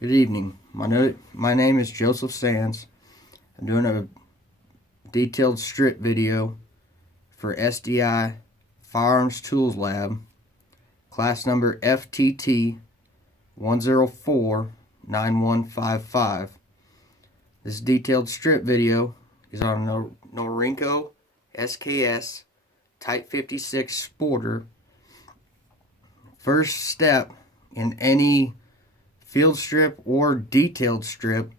Good evening. My name is Joseph Sands. I'm doing a detailed strip video for SDI Firearms Tools Lab, class number FTT 1049155. This detailed strip video is on a Norinco Sks Type 56 Sporter. First step in any field strip or detailed strip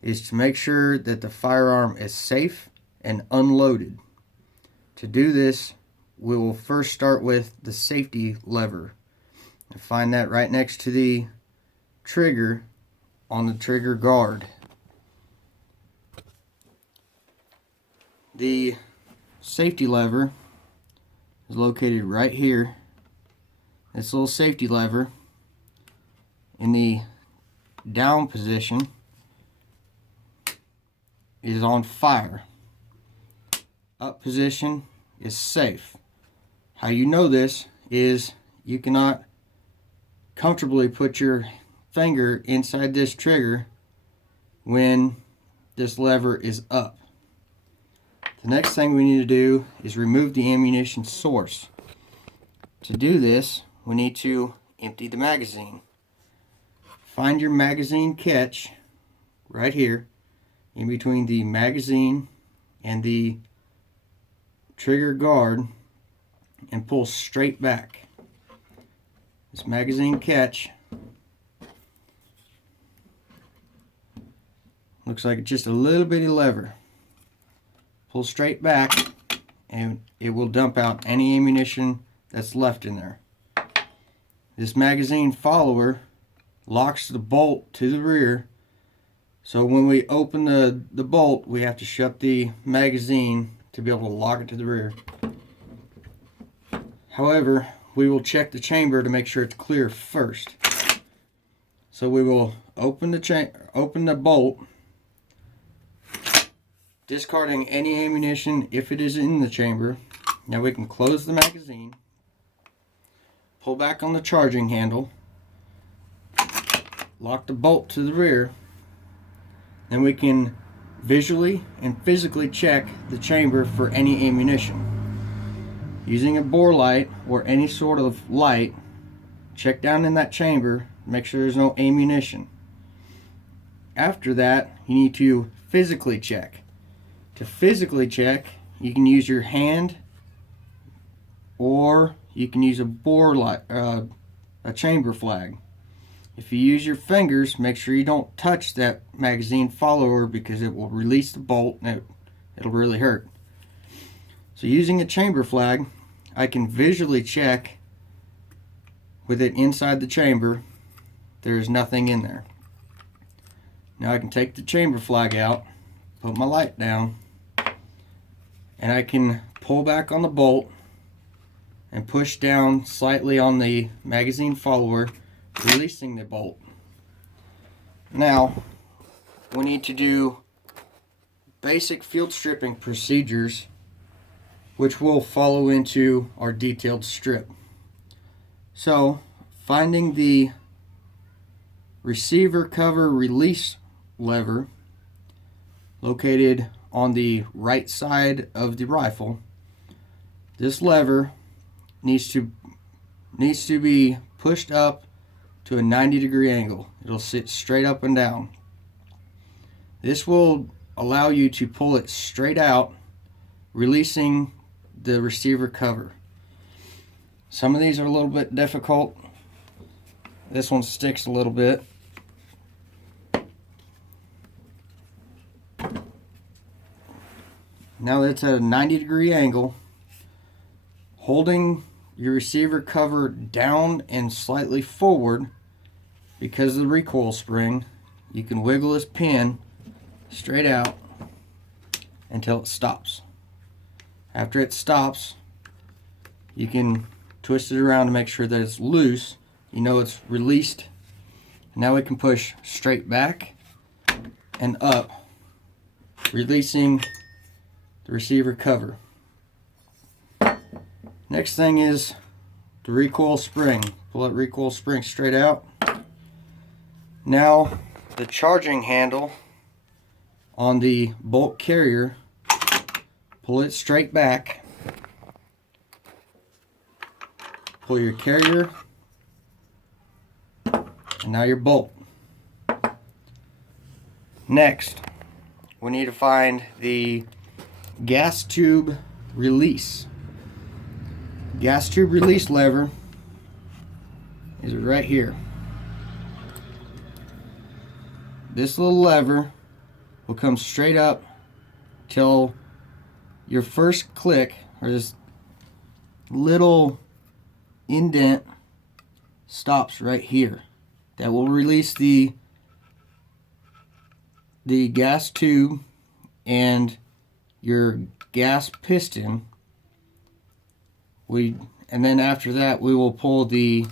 is to make sure that the firearm is safe and unloaded. To do this, we will first start with the safety lever. You find that right next to the trigger on the trigger guard. The safety lever is located right here. This little safety lever in the down position is on fire. Up position is safe. How you know this is you cannot comfortably put your finger inside this trigger when this lever is up. The next thing we need to do is remove the ammunition source. To do this, we need to empty the magazine. Find your magazine catch right here in between the magazine and the trigger guard and pull straight back. This magazine catch looks like just a little bitty lever. Pull straight back and it will dump out any ammunition that's left in there. This magazine follower locks the bolt to the rear, so when we open the bolt, we have to shut the magazine to be able to lock it to the rear. However, we will check the chamber to make sure it's clear first. So we will open the bolt, discarding any ammunition if it is in the chamber. Now we can close the magazine, pull back on the charging handle, lock the bolt to the rear, then we can visually and physically check the chamber for any ammunition. Using a bore light or any sort of light, check down in that chamber, make sure there's no ammunition. After that, you need to physically check. To physically check, you can use your hand or you can use a bore light, a chamber flag. If you use your fingers, make sure you don't touch that magazine follower because it will release the bolt and it'll really hurt. So using a chamber flag, I can visually check with it inside the chamber. There is nothing in there. Now I can take the chamber flag out, put my light down, and I can pull back on the bolt and push down slightly on the magazine follower, releasing the bolt. Now we need to do basic field stripping procedures which will follow into our detailed strip. So finding the receiver cover release lever located on the right side of the rifle, this lever needs to be pushed up to a 90-degree angle. It'll sit straight up and down. This will allow you to pull it straight out, releasing the receiver cover. Some of these are a little bit difficult. This one sticks a little bit. Now that's at a 90-degree angle, holding your receiver cover down and slightly forward because of the recoil spring, you can wiggle this pin straight out until it stops. After it stops, you can twist it around to make sure that it's loose. You know it's released. Now we can push straight back and up, releasing the receiver cover. Next thing is the recoil spring. Pull that recoil spring straight out. Now the charging handle on the bolt carrier, pull it straight back, pull your carrier, and now your bolt. Next, we need to find the gas tube release. Gas tube release lever is right here. This little lever will come straight up till your first click, or this little indent, stops right here. That will release the gas tube and your gas piston. And then after that we will pull the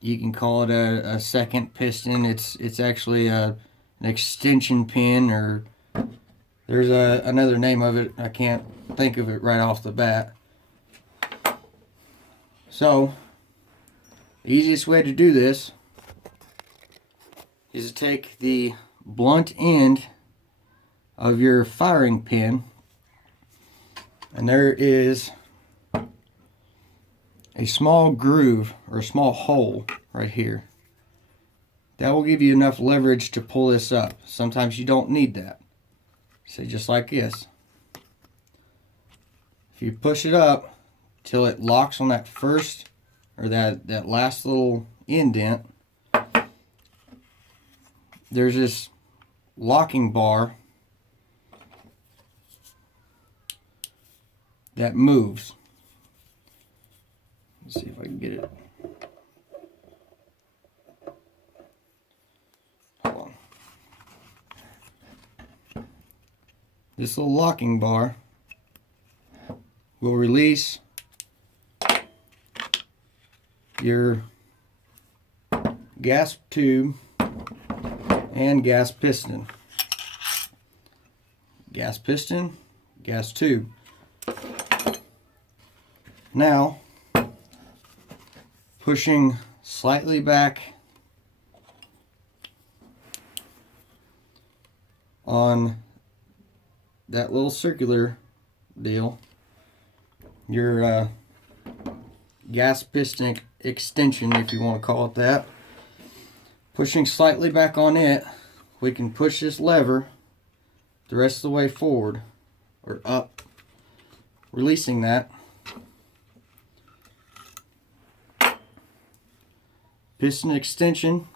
you can call it a second piston. It's actually an extension pin, or there's another name of it. I can't think of it right off the bat. So the easiest way to do this is to take the blunt end of your firing pin, and there is a small groove or a small hole right here. That will give you enough leverage to pull this up. Sometimes you don't need that. So just like this. If you push it up till it locks on that first, or that last little indent, there's this locking bar that moves. Let's see if I can get it. Hold on. This little locking bar will release your gas tube and gas piston. Gas piston, gas tube. Now, pushing slightly back on that little circular deal, your gas piston extension, if you want to call it that, pushing slightly back on it, we can push this lever the rest of the way forward or up, releasing that. Piston extension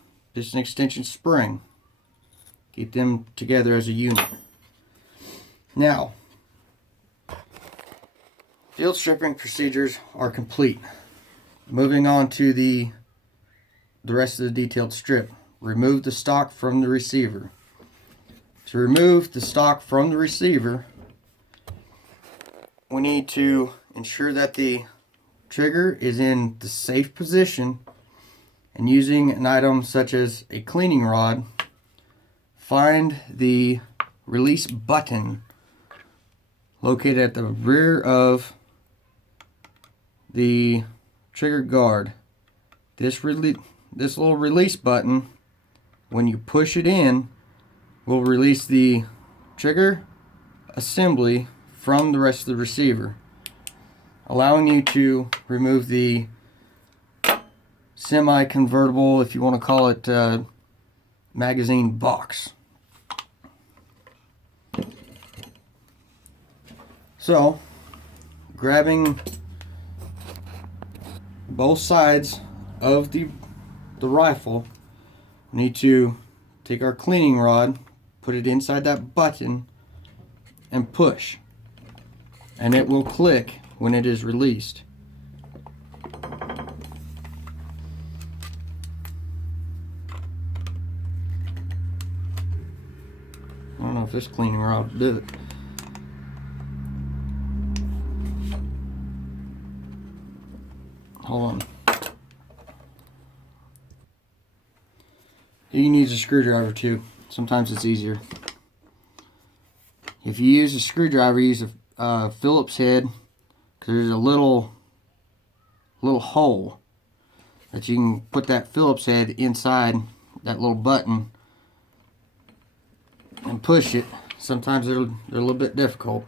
spring. Keep them together as a unit. Now, field stripping procedures are complete. Moving on to the rest of the detailed strip. Remove the stock from the receiver. To remove the stock from the receiver, we need to ensure that the trigger is in the safe position, and using an item such as a cleaning rod, find the release button located at the rear of the trigger guard. This little release button, when you push it in, will release the trigger assembly from the rest of the receiver, allowing you to remove the semi-convertible, if you want to call it, magazine box. So, grabbing both sides of the rifle, we need to take our cleaning rod, put it inside that button, and push, and it will click when it is released. I don't know if this cleaning rod will do it. Hold on. You can use a screwdriver too. Sometimes it's easier. If you use a screwdriver, use a Phillips head, because there's a little hole that you can put that Phillips head inside that little button and push it. Sometimes they're a little bit difficult.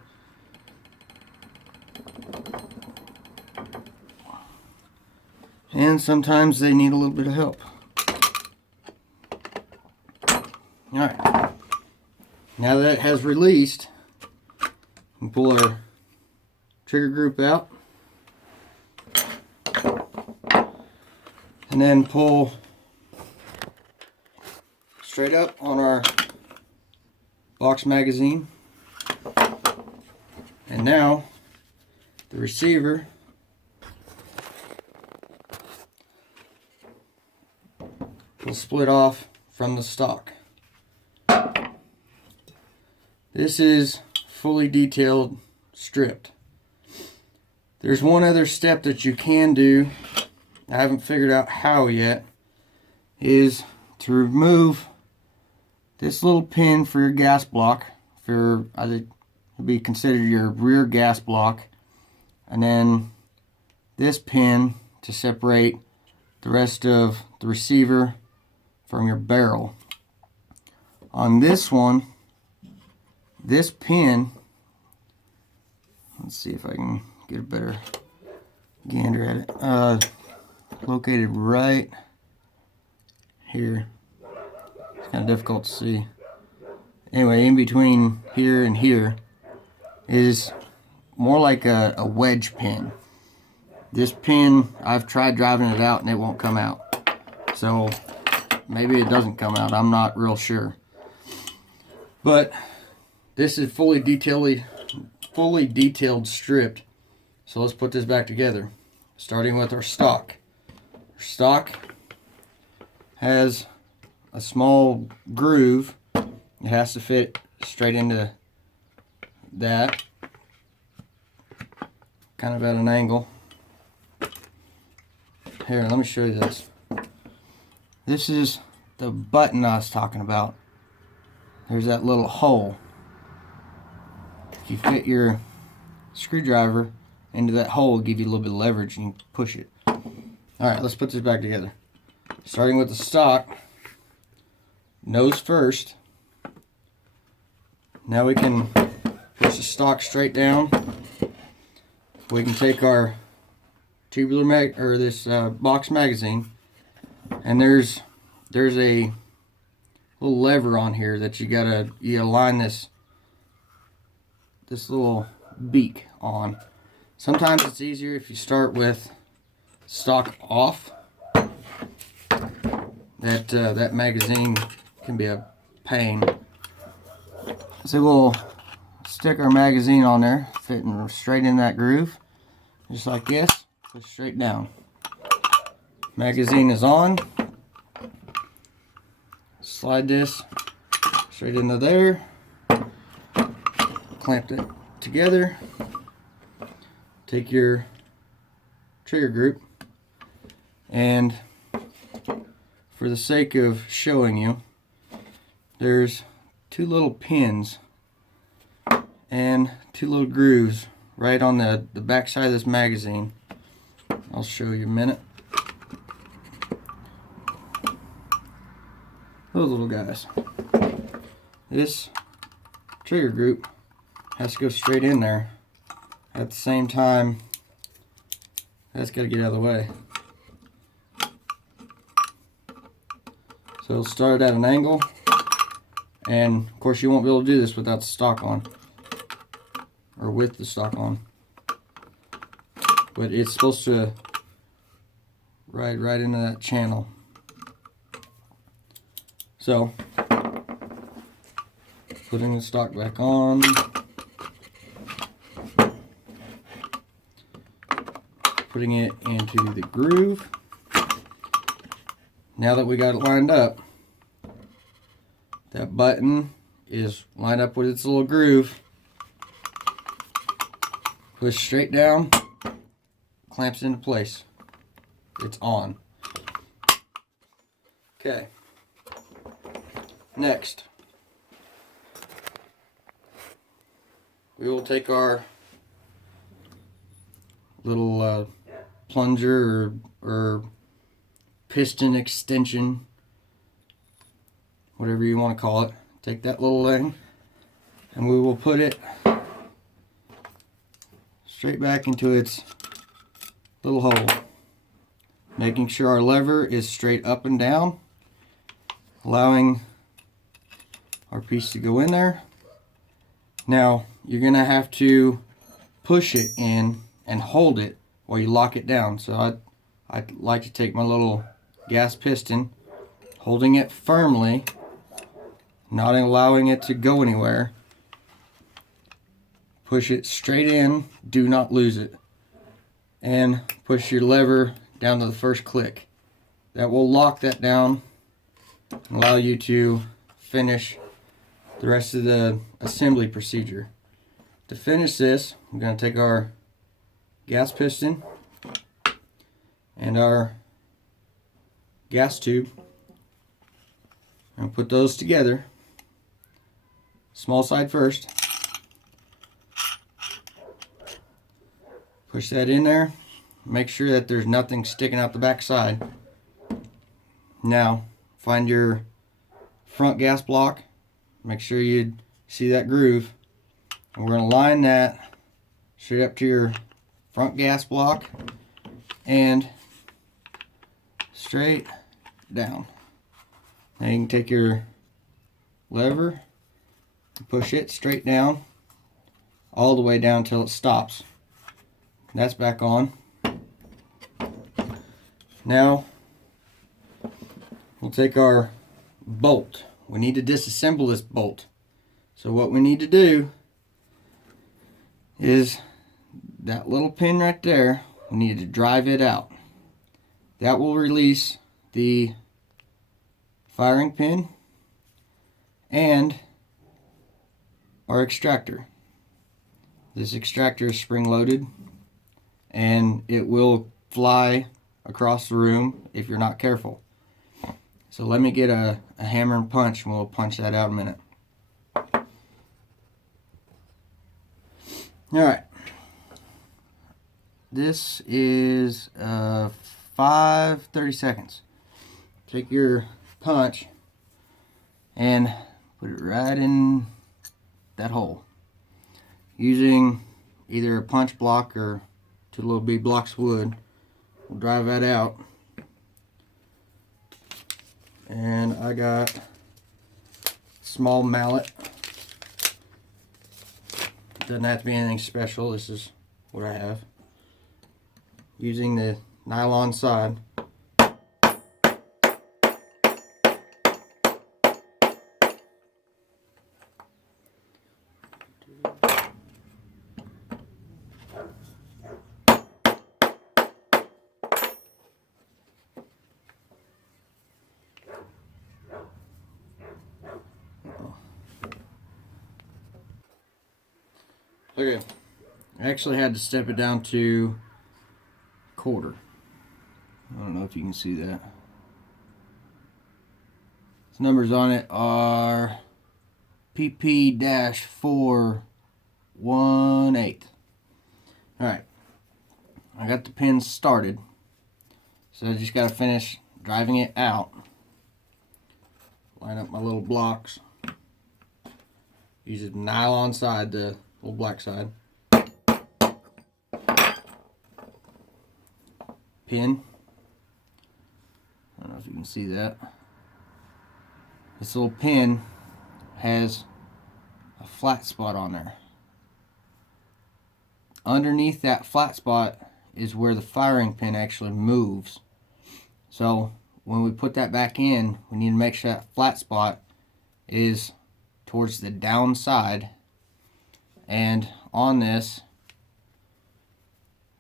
And sometimes they need a little bit of help. Alright. Now that it has released, we can pull our trigger group out. And then pull straight up on our box magazine. And now the receiver will split off from the stock. This is fully detailed stripped. There's one other step that you can do, I haven't figured out how yet, is to remove this little pin for your gas block, for I think would be considered your rear gas block, and then this pin to separate the rest of the receiver from your barrel. On this one, this pin, let's see if I can get a better gander at it, located right here. It's kind of difficult to see. Anyway, in between here and here is more like a wedge pin. This pin, I've tried driving it out and it won't come out. So maybe it doesn't come out, I'm not real sure. But this is fully detailed stripped. So let's put this back together. Starting with our stock. Our stock has a small groove. It has to fit straight into that, kind of at an angle. Here, let me show you this. This is the button I was talking about. There's that little hole. If you fit your screwdriver into that hole, it'll give you a little bit of leverage and you can push it. Alright, let's put this back together. Starting with the stock, nose first. Now we can push the stock straight down. We can take our tubular box magazine, and there's a little lever on here that you gotta line this little beak on. Sometimes it's easier if you start with stock off. That magazine can be a pain. So we'll stick our magazine on there, fitting straight in that groove, just like this. Push straight down. Magazine is on. Slide this straight into there. Clamp it together. Take your trigger group, and for the sake of showing you, there's two little pins and two little grooves right on the back side of this magazine. I'll show you in a minute. Those little guys. This trigger group has to go straight in there. At the same time, that's got to get out of the way. So it'll start at an angle, and of course you won't be able to do this without the stock on, or with the stock on. But it's supposed to ride right into that channel. So, putting the stock back on. Putting it into the groove. Now that we got it lined up, that button is lined up with its little groove. Push straight down, clamps into place. It's on. Okay. Next, we will take our little plunger or piston extension, whatever you want to call it. Take that little thing and we will put it straight back into its little hole, making sure our lever is straight up and down, allowing our piece to go in there. Now you're going to have to push it in and hold it while you lock it down. So I like to take my little gas piston, holding it firmly, not allowing it to go anywhere. Push it straight in, do not lose it, and push your lever down to the first click. That will lock that down and allow you to finish the rest of the assembly procedure. To finish this, we're going to take our gas piston and our gas tube and put those together. Small side first. Push that in there. Make sure that there's nothing sticking out the back side. Now, find your front gas block. Make sure you see that groove. And we're going to line that straight up to your front gas block and straight down. Now you can take your lever and push it straight down, all the way down until it stops. That's back on. Now we'll take our bolt. We need to disassemble this bolt. So what we need to do is that little pin right there, we need to drive it out. That will release the firing pin and our extractor. This extractor is spring loaded and it will fly across the room if you're not careful. So let me get a hammer and punch and we'll punch that out in a minute. Alright. This is 30 seconds. Take your punch and put it right in that hole. Using either a punch block or 2 little B blocks of wood, we'll drive that out. And I got a small mallet. Doesn't have to be anything special. This is what I have. Using the nylon side. Okay, I actually had to step it down to 1/4. I don't know if you can see that. The numbers on it are PP-418. Alright, I got the pins started, so I just got to finish driving it out. Line up my little blocks. Use the nylon side, the little black side. Pin. I don't know if you can see that. This little pin has a flat spot on there. Underneath that flat spot is where the firing pin actually moves. So when we put that back in, we need to make sure that flat spot is towards the down side. And on this,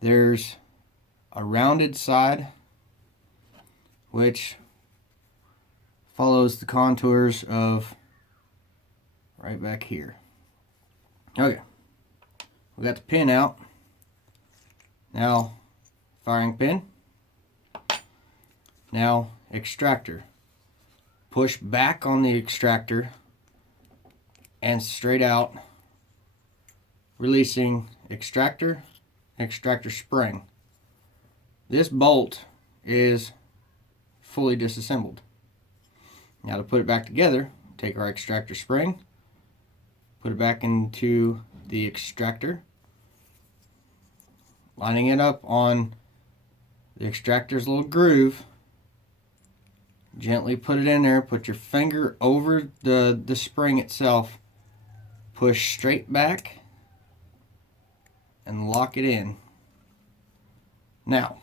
there's a rounded side which follows the contours of right back here. Okay, we got the pin out. Now firing pin. Now extractor. Push back on the extractor and straight out, releasing extractor, extractor spring. This bolt is fully disassembled. Now to put it back together, take our extractor spring, put it back into the extractor, lining it up on the extractor's little groove. Gently put it in there, put your finger over the spring itself, push straight back, and lock it in. Now,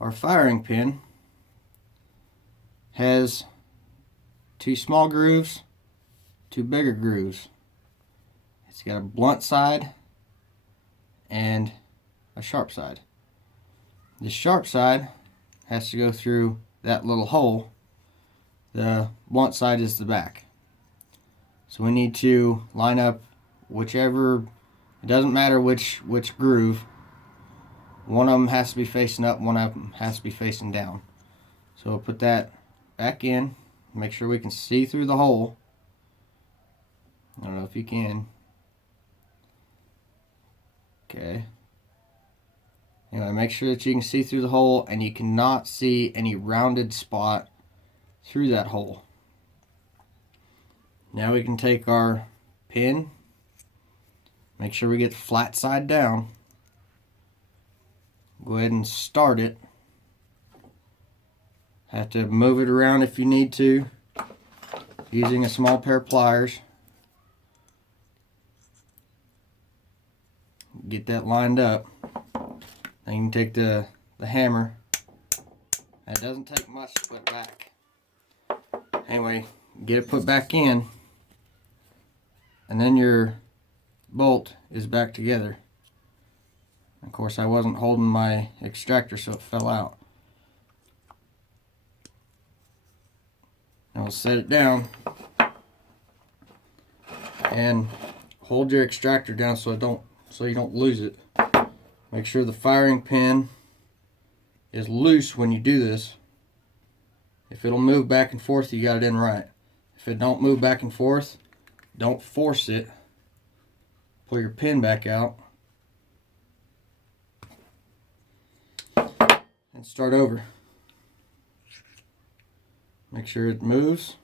our firing pin has 2 small grooves, 2 bigger grooves. It's got a blunt side and a sharp side. The sharp side has to go through that little hole. The blunt side is the back. So we need to line up whichever, it doesn't matter which groove. One of them has to be facing up, one of them has to be facing down. So we'll put that back in, make sure we can see through the hole. I don't know if you can. Okay. Anyway, make sure that you can see through the hole and you cannot see any rounded spot through that hole. Now we can take our pin, make sure we get the flat side down. Go ahead and start it. Have to move it around if you need to, using a small pair of pliers. Get that lined up. Then you can take the hammer. It doesn't take much to put it back. Anyway, get it put back in, and then your bolt is back together. Of course, I wasn't holding my extractor, so it fell out. Now we'll set it down and hold your extractor down so you don't lose it. Make sure the firing pin is loose when you do this. If it'll move back and forth, you got it in right. If it don't move back and forth, don't force it. Pull your pin back out and start over. Make sure it moves.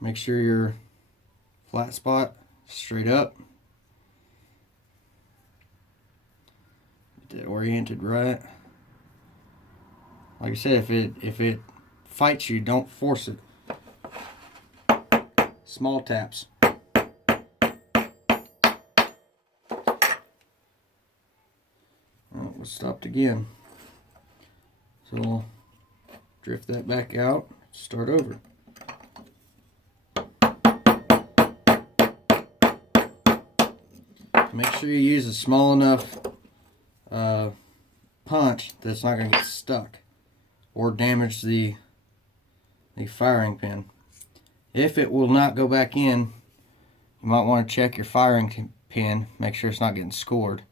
Make sure your flat spot is straight up. Get that oriented right. Like I said, if it fights you, don't force it. Small taps. We're stopped again. So we'll drift that back out, start over. Make sure you use a small enough punch that's not going to get stuck or damage the firing pin. If it will not go back in, you might want to check your firing pin, make sure it's not getting scored.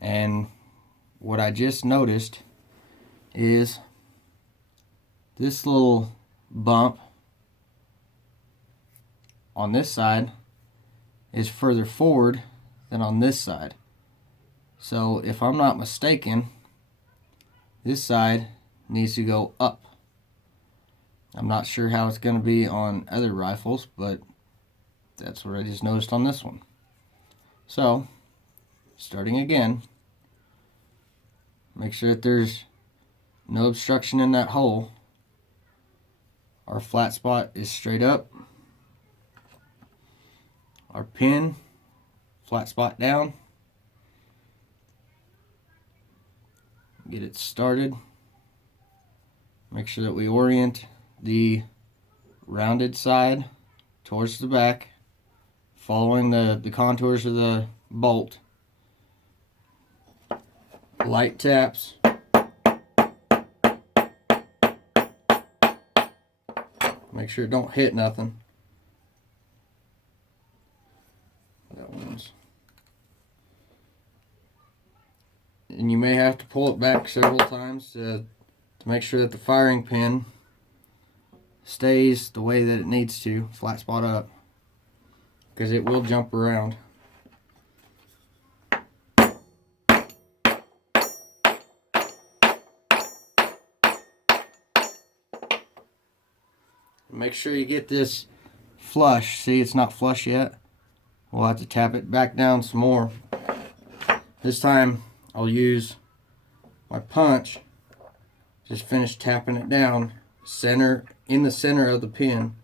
And what I just noticed is this little bump on this side is further forward than on this side. So if I'm not mistaken, this side needs to go up. I'm not sure how it's going to be on other rifles, but that's what I just noticed on this one. So, starting again, make sure that there's no obstruction in that hole. Our flat spot is straight up. Our pin, flat spot down. Get it started. Make sure that we orient the rounded side towards the back, following the contours of the bolt. Light taps. Make sure it don't hit nothing. That one's. And you may have to pull it back several times to make sure that the firing pin stays the way that it needs to, flat spot up, because it will jump around. make sure you get this flush. See, it's not flush yet. We'll have to tap it back down some more. This time I'll use my punch. Just finish tapping it down in the center of the pin.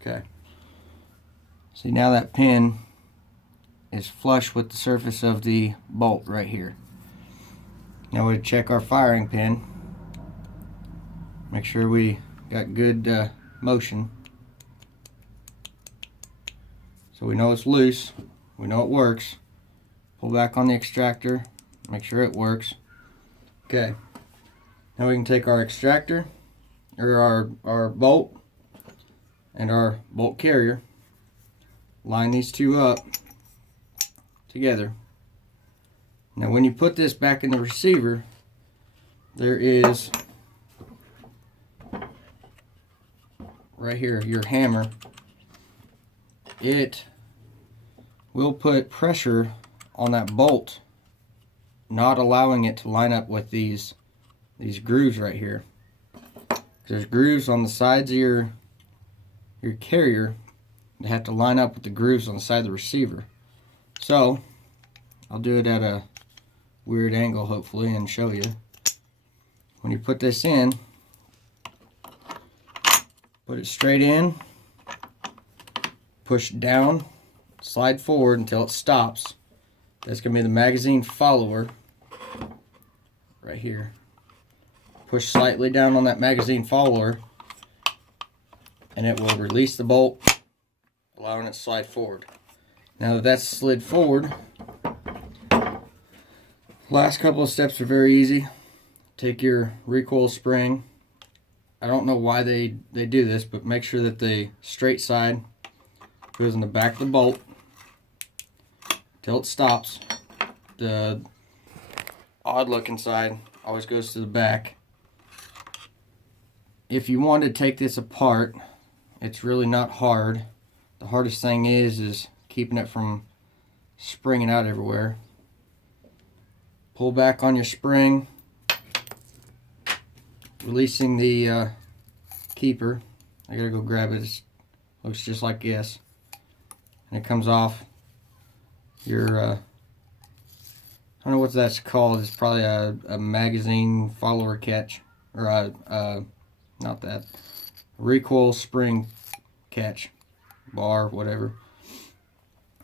Okay. See, now that pin is flush with the surface of the bolt right here. Now we check our firing pin. Make sure we got good motion. So we know it's loose. We know it works. Pull back on the extractor. Make sure it works. Okay. Now we can take our extractor, or our bolt, and our bolt carrier. Line these two up together. Now when you put this back in the receiver, there is right here your hammer. It will put pressure on that bolt, not allowing it to line up with these grooves right here. There's grooves on the sides of your carrier that have to line up with the grooves on the side of the receiver. So I'll do it at a weird angle hopefully and show you. When you put this in, put it straight in, push down, slide forward until it stops. That's going to be the magazine follower right here. Push slightly down on that magazine follower and it will release the bolt, allowing it to slide forward. Now that that's slid forward, last couple of steps are very easy. Take your recoil spring. I don't know why they do this, but make sure that the straight side goes in the back of the bolt till it stops. The odd looking side always goes to the back. If you want to take this apart, it's really not hard. The hardest thing is keeping it from springing out everywhere. Pull back on your spring, releasing the keeper. I gotta go grab it. It looks just like this, and it comes off your I don't know what that's called. It's probably a magazine follower catch, or not that, recoil spring catch bar, whatever.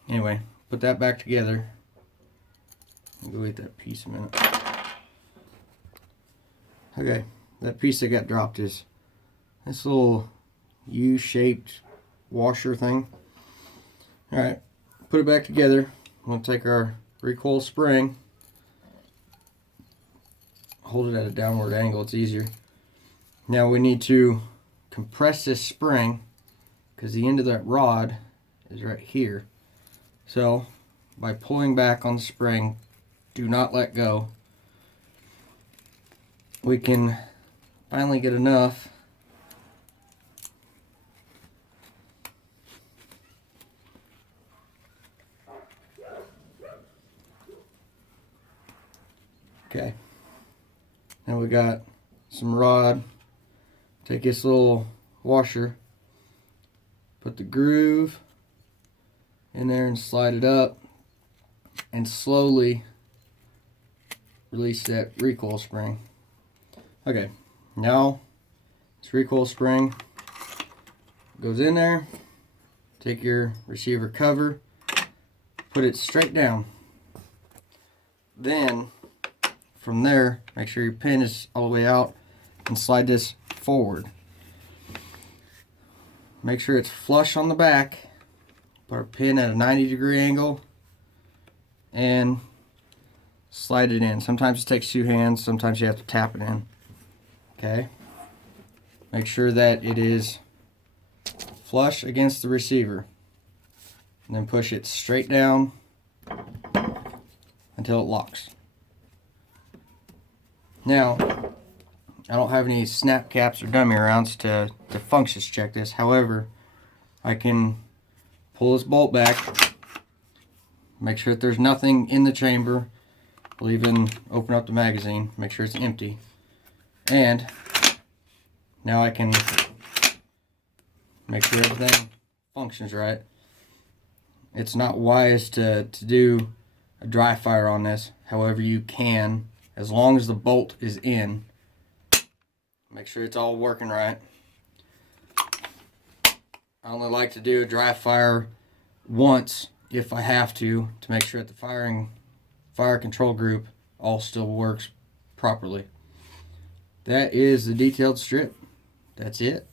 Anyway, put that back together. I'll go eat that piece a minute. Okay, that piece that got dropped is this little U-shaped washer thing. Alright, put it back together. We'll take our recoil spring, hold it at a downward angle, it's easier. Now we need to compress this spring because the end of that rod is right here. So by pulling back on the spring, do not let go, we can finally get enough okay. Now we got some rod. Take this little washer, put the groove in there and slide it up, and slowly release that recoil spring. Okay, now this recoil spring goes in there. Take your receiver cover, put it straight down. Then from there, make sure your pin is all the way out and slide this forward. Make sure it's flush on the back. Put our pin at a 90-degree angle and slide it in. Sometimes it takes two hands, sometimes you have to tap it in. Okay. Make sure that it is flush against the receiver. And then push it straight down until it locks. Now, I don't have any snap caps or dummy rounds to functions check this. However, I can pull this bolt back, make sure that there's nothing in the chamber. We'll even open up the magazine, make sure it's empty. And now I can make sure everything functions right. It's not wise to do a dry fire on this. However, you can, as long as the bolt is in. Make sure it's all working right. I only like to do a dry fire once if I have to make sure that the fire control group all still works properly. That is the detailed strip. That's it.